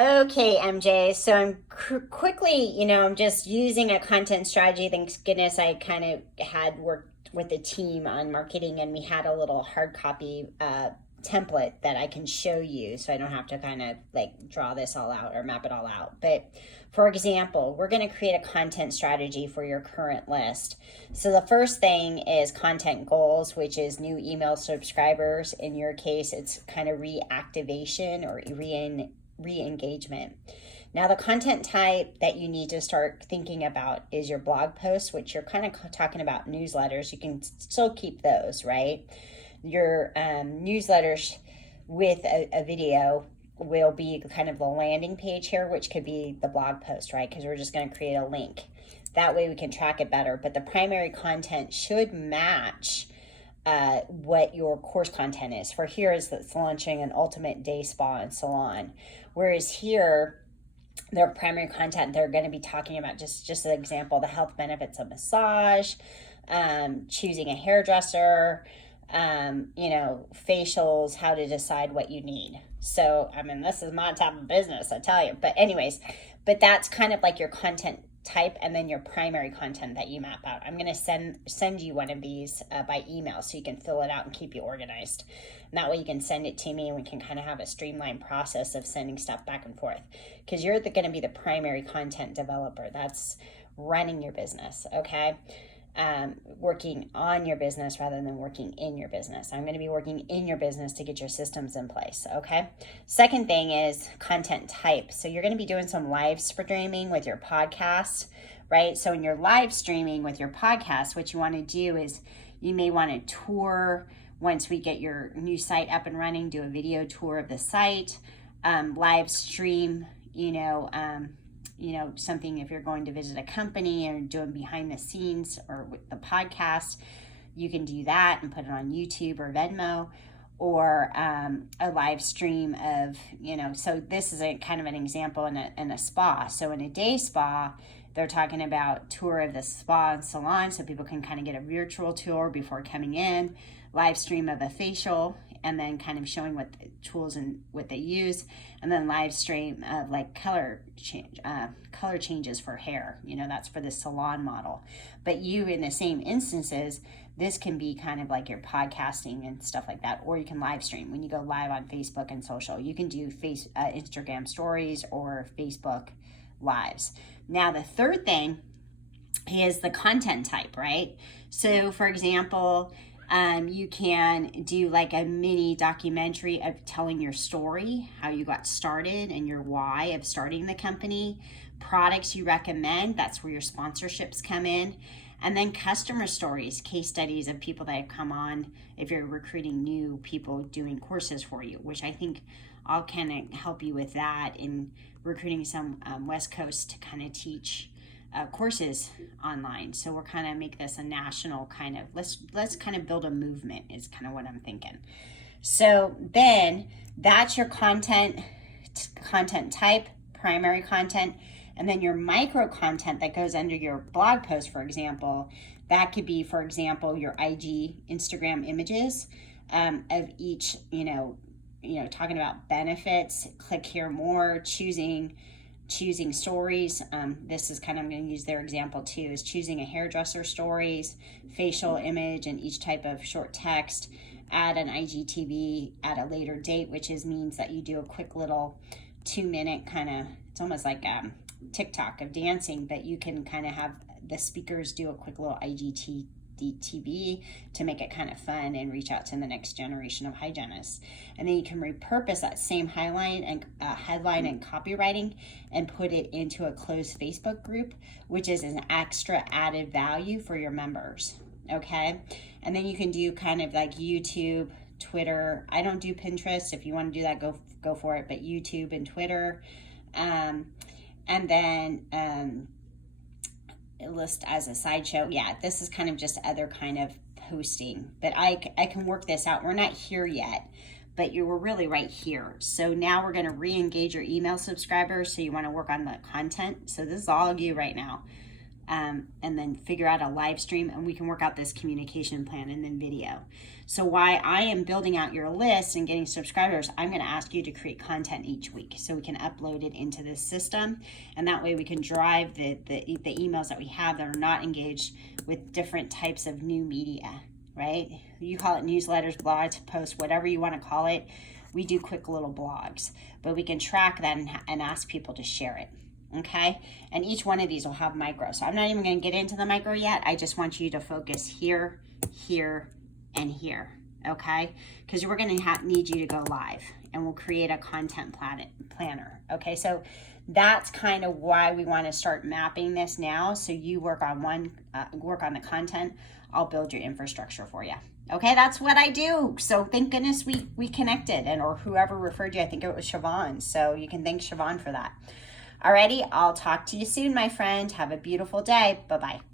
Okay, MJ. So I'm quickly, I'm just using a content strategy. Thank goodness I kind of had worked with the team on marketing, and we had a little hard copy template that I can show you, so I don't have to kind of like draw this all out or map it all out. But for example, we're going to create a content strategy for your current list. So the first thing is content goals, which is new email subscribers. In your case, it's kind of reactivation or re-engagement. Now, the content type that you need to start thinking about is your blog posts, which you're kind of talking about newsletters. You can still keep those, right? Your newsletters with a video will be kind of the landing page here, which could be the blog post, right? Because we're just going to create a link. That way we can track it better. But the primary content should match what your course content is. For here is that's launching an ultimate day spa and salon. Whereas here, their primary content, they're going to be talking about just an example, the health benefits of massage, choosing a hairdresser, facials, how to decide what you need. So, I mean, this is my type of business, I tell you. But anyways, that's kind of like your content type and then your primary content that you map out. I'm going to send you one of these by email so you can fill it out and keep you organized. And that way you can send it to me and we can kind of have a streamlined process of sending stuff back and forth, because you're going to be the primary content developer. That's running your business, okay? Working on your business rather than working in your business. I'm going to be working in your business to get your systems in place, okay? Second thing is content type. So you're going to be doing some live streaming with your podcast, right? So in your live streaming with your podcast, what you want to do is you may want to tour once we get your new site up and running, do a video tour of the site, live stream, something if you're going to visit a company or doing behind the scenes or with the podcast, you can do that and put it on YouTube or Venmo, or a live stream of, so this is a kind of an example in a spa. So in a day spa, they're talking about tour of the spa and salon so people can kind of get a virtual tour before coming in, live stream of a facial, and then kind of showing what the tools and what they use, and then live stream of like color changes for hair. That's for the salon model. But you, in the same instances, this can be kind of like your podcasting and stuff like that, or you can live stream when you go live on Facebook and social. You can do Instagram stories or Facebook lives. Now, the third thing is the content type, right? So, for example, you can do like a mini documentary of telling your story, how you got started and your why of starting the company, products you recommend, that's where your sponsorships come in, and then customer stories, case studies of people that have come on if you're recruiting new people doing courses for you, which I think I'll kind of help you with that in recruiting some West Coast to kind of teach courses online. So we're kind of make this a national kind of, let's kind of build a movement is kind of what I'm thinking. So then that's your content type, primary content, and then your micro content that goes under your blog post, for example, that could be, for example, your IG, Instagram images of each, talking about benefits, click here more, choosing stories. This is kind of, I'm going to use their example too, is choosing a hairdresser stories, facial image, and each type of short text. Add an IGTV at a later date, which means that you do a quick little 2-minute kind of, it's almost like TikTok of dancing, but you can kind of have the speakers do a quick little IGTV to make it kind of fun and reach out to the next generation of hygienists. And then you can repurpose that same headline and copywriting and put it into a closed Facebook group, which is an extra added value for your members. Okay, and then you can do kind of like YouTube, Twitter. I don't do Pinterest. If you want to do that, go for it. But YouTube and Twitter, and then list as a sideshow. Yeah, this is kind of just other kind of posting, but I can work this out. We're not here yet, but you were really right here. So now we're going to re-engage your email subscribers. So you want to work on the content. So this is all you right now. and then figure out a live stream, and we can work out this communication plan and then video. So while I am building out your list and getting subscribers, I'm going to ask you to create content each week so we can upload it into this system, and that way we can drive the emails that we have that are not engaged with different types of new media, right? You call it newsletters, blogs, posts, whatever you want to call it. We do quick little blogs, but we can track that and ask people to share it. Okay, and each one of these will have micro. So I'm not even going to get into the micro yet. I just want you to focus here, here, and here. Okay, because we're going to need you to go live, and we'll create a content planner. Okay, so that's kind of why we want to start mapping this now. So you work on work on the content. I'll build your infrastructure for you. Okay, that's what I do. So thank goodness we connected, or whoever referred you. I think it was Siobhan. So you can thank Siobhan for that. Alrighty, I'll talk to you soon, my friend. Have a beautiful day. Bye-bye.